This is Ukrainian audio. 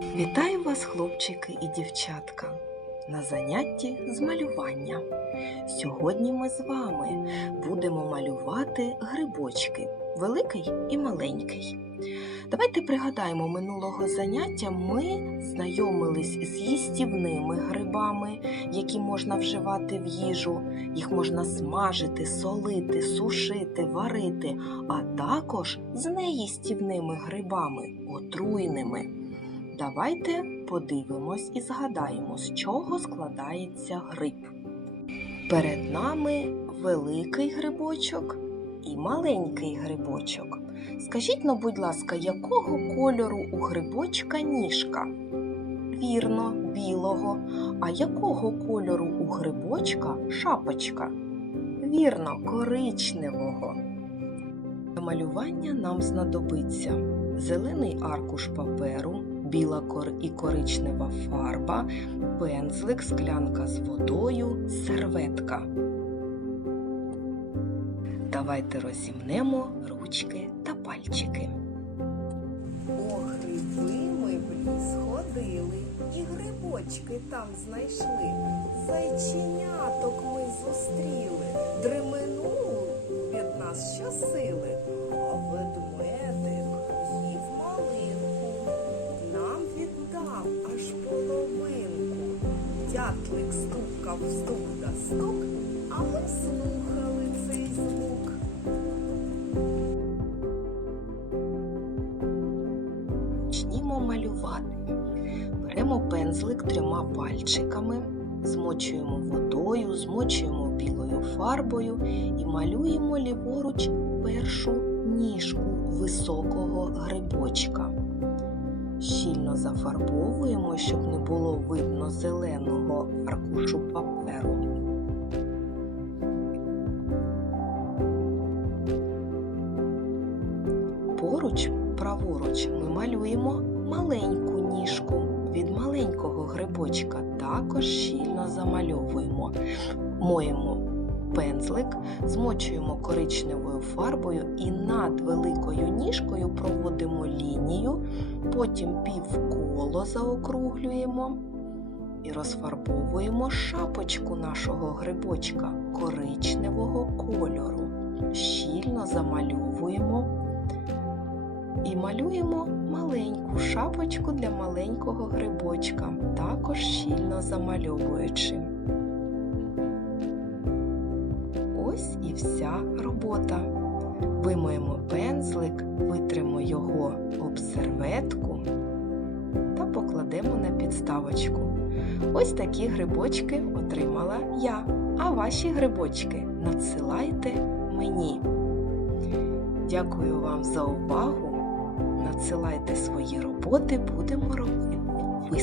Вітаю вас, хлопчики і дівчатка, на занятті з малювання. Сьогодні ми з вами будемо малювати грибочки, великий і маленький. Давайте пригадаємо минулого заняття. Ми знайомились з їстівними грибами, які можна вживати в їжу. Їх можна смажити, солити, сушити, варити, а також з неїстівними грибами, отруйними. Давайте подивимось і згадаємо, з чого складається гриб. Перед нами великий грибочок і маленький грибочок. Скажіть ну, будь ласка, якого кольору у грибочка ніжка? Вірно, білого. А якого кольору у грибочка шапочка? Вірно, коричневого. Для малювання нам знадобиться зелений аркуш паперу, біла і коричнева фарба, пензлик, склянка з водою, серветка. Давайте розімнемо ручки та пальчики. О, гриби ми в ліс ходили, і грибочки там знайшли. Зайченяток ми зустріли, дременув від нас щосили. Дятлик стукав стук да стук, а ми слухали цей звук. Почнімо малювати. Беремо пензлик трьома пальчиками, змочуємо водою, змочуємо білою фарбою і малюємо ліворуч першу ніжку високого грибочка. Щільно зафарбовуємо, щоб не було видно зеленого аркушу паперу. Поруч, праворуч, ми малюємо маленьку ніжку від маленького грибочка. Також щільно замальовуємо. Моємо пензлик, змочуємо коричневою фарбою і над великою ніжкою проводимо потім півколо заокруглюємо і розфарбовуємо шапочку нашого грибочка коричневого кольору. Щільно замальовуємо і малюємо маленьку шапочку для маленького грибочка, також щільно замальовуючи. Ось і вся робота. Вимоємо пензлик, витримо його об серветку та покладемо на підставочку. Ось такі грибочки отримала я. А ваші грибочки надсилайте мені. Дякую вам за увагу. Надсилайте свої роботи, будемо робити виставку.